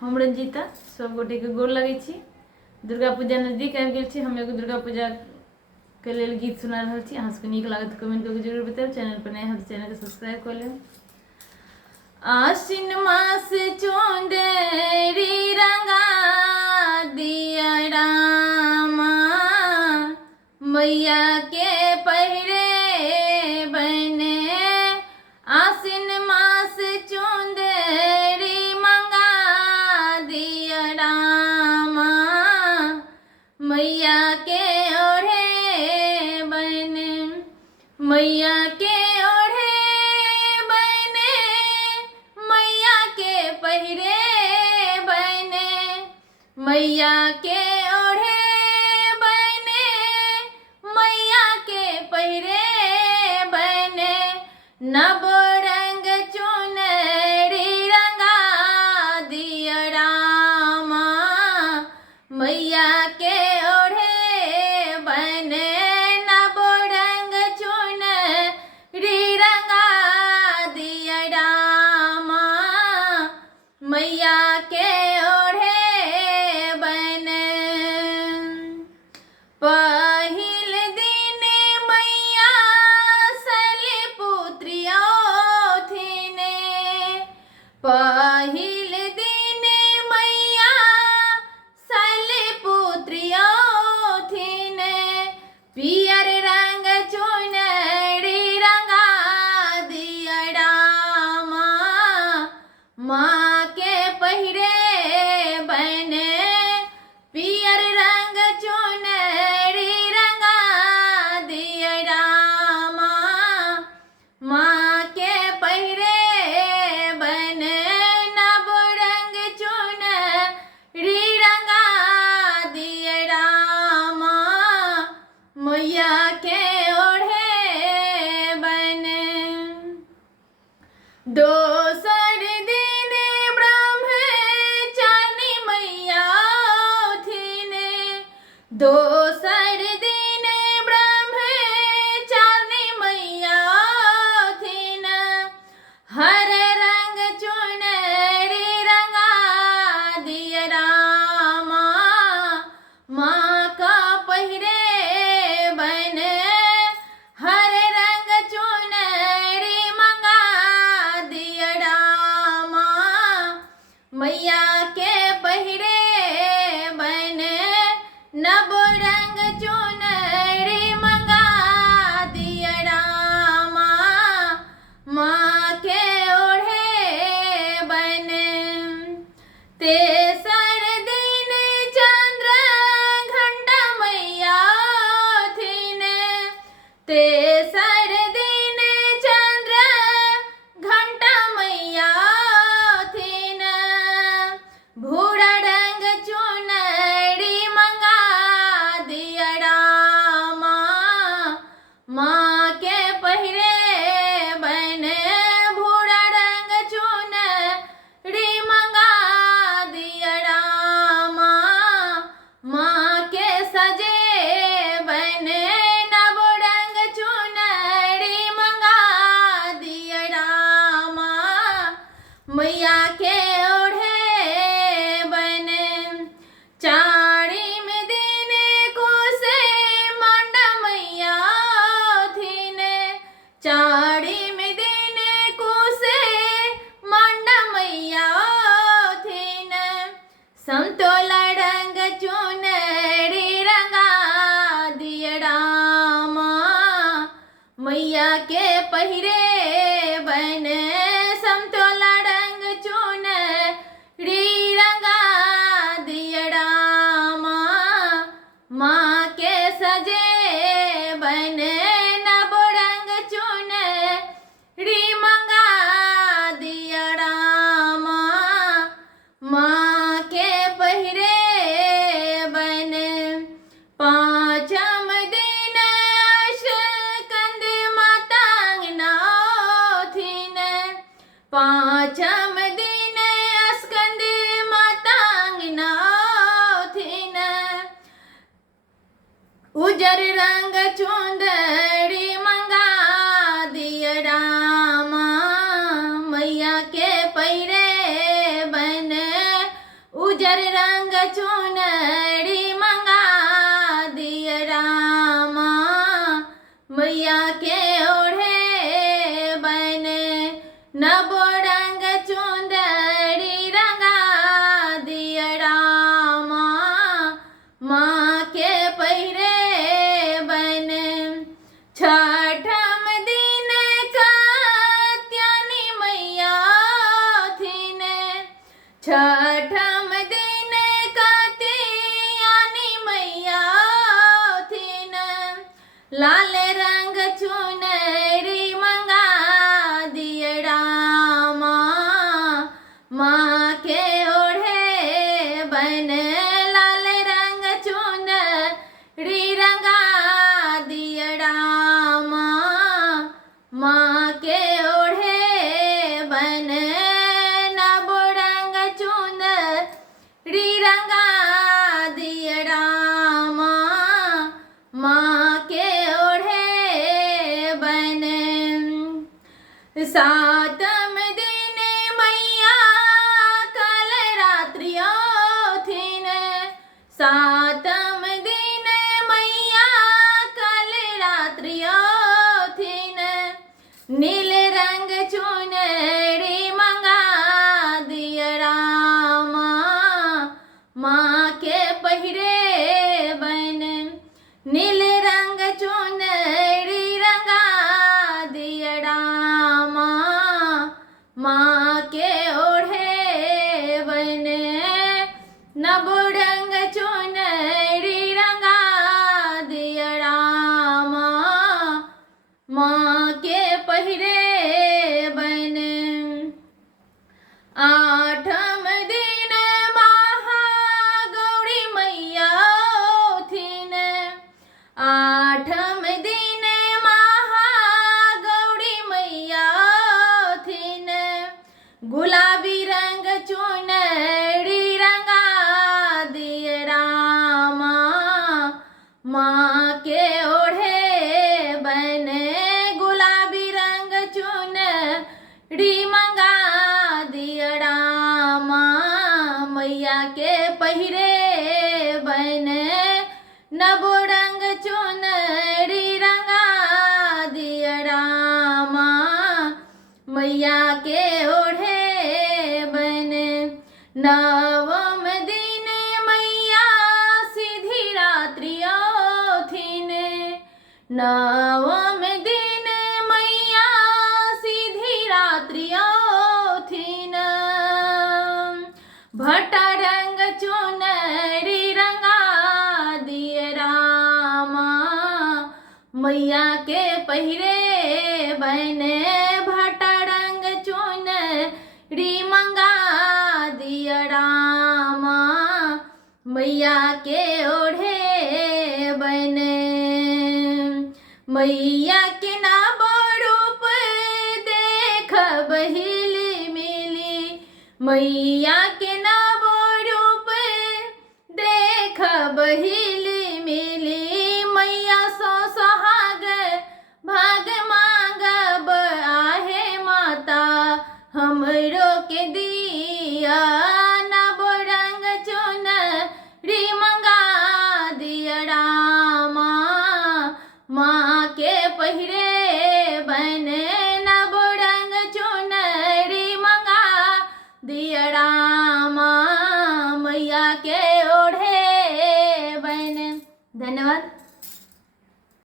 हम रंजीता सब गोटे के गोर लगे छी। दुर्गा पूजा नजदीक आबि गेल छै। हम एगो दुर्गा पूजा के लेल गीत सुना रहल छी। अहाँ सबके नीक लागत कमेंट करके जरूर बताएब। चैनल पर नया हो तो चैनल के सब्सक्राइब कर लेब। आश्विन मास चोंडेरी रंगा दिया रामा, मैया के पहिरे बने। आश्विन मास चोंडेरी मंगा दिया रामा, मैया के ओढ़े बने। मैया के ओढ़े बने, मैया के पहिरे बने। मैया के ओढ़े बने, मैया के पहिरे बने। नव रंग चुनरी रंगा दिया रामा, मैया के ओढ़े बने। नव रंग चुनरी रंगा दिया रामा, मैया के ओढ़े बने। पहिल दिन मैया शैलपुत्री औथिन। पहिल दिन मैया शैलपुत्री औथिन। पियर रंग चुनरी रंगा दिया रामा, माँ के पहिरे बने। पियर रंग चुनरी रंगा दिया रामा, माँ के पहिरे बने। नव रंग चुनरी रंगा दिया रामा, मैया के ओढ़े बने। दोसर दिन ब्रह्मचारिणी मैया औथिन। दोसर दिन ब्रह्मचारिणी मैया औथिन। हर रंग चुनरी रंगा दिया रामा, माँ का पहिरे बने। हर रंग चुनरी मंगा दिया रामा, मैया के पहिरे बने। नव रंग चुनरी मंगा दिया रामा, माँ के ओढ़े बने। तेसर दिन चंद्र घंटा मैया औथिन। तेसर दिन चंद्र घंटा मैया औथिन। भूरा रंग चुनरी मंगा दिया रामा, माँ के पहिरे बने। भूरा रंग चुनरी मंगा दिया रामा, माँ के सजे बने। नव रंग चुनरी मंगा दिया रामा, मैया के ओढ़े बने। चारिम दिन कोसे मांडा मैया औथिन। चारिम दिन कोसे मांडा मैया औथिन। समतोला रंग चुनरी रंगा दिया रामा, मैया के पहिरे बने। समतोला रंग चुनरी रंगा दिया रामा, माँ के सजे बने। नव रंग चुनरी मंगा दिया रामा, माँ के पहिरे बने। पाँचम दिन स्कंद माता अंगना औथिन। पाँचम दिन स्कंद माता अंगना औथिन। उजर रंग चुंदड़ी मंगा दिया रामा, मैया के पहिरे बने। चुनरी मंगा दिया रामा मैया के ओढ़े बन नबो रंग चुनरी रंगा दिया रामा माँ के पहिरे बन छठम दिन कात्यायनी मैया थीन छठम दिन कात्यायनी मैया थीन लाल रंग चुनरी मंगा दिया रामा माँ के ओढ़े बन लाल रंग चुनरी रंगा दिया रामा माँ के ओढ़े बन नब रंग चुनरी रंगा दिया रामा माँ के ओढ़े बन सातम दिन मैया कल रात्रियो थीन सातम दिन मैया कल रात्रियो थीन नील रंग चुनरी मंगा दिया रामा माँ के पहिरे बन नील रंग चुनरी रंगा दिया रामा माँ के ओढ़े बन नबो रंग चुनरी रंगा दिया रामा माँ के पहिरे बन आठम दिन महागौरी मैया थीन आठम दिन महागौरी मैया थीन गुलाबी रंग चुनरी रंगा दिया रामा माँ के ओढ़े बन गुलाबी रंग चुनरी मंगा दिया रामा मैया के पहिरे बन नबो रंग चुनरी रंगा दिया रामा मैया के ओढ़े बन नवम दिन मैया सीधी रात्रियो थीन नवम दिन मैया सीधी रात्रियो थीन भट्टा रंग चुनरी रंगा दिया रामा मैया के पहिरे बन भट्टा रंग चुनरी मंगा दिया रामा मैया के ओढ़े बन मैया के नाम रूप देख बहिली मिली मैया के नाम रूप देख बहिली मिली मैया सो सुहाग भाग मांगब आहे माता हमरो के दिया नब रंग चुनरी मंगा दिया रामा माँ के पहिरे बन नब रंग चुनरी मंगा दिया रामा मैया के ओढ़े बन। धन्यवाद।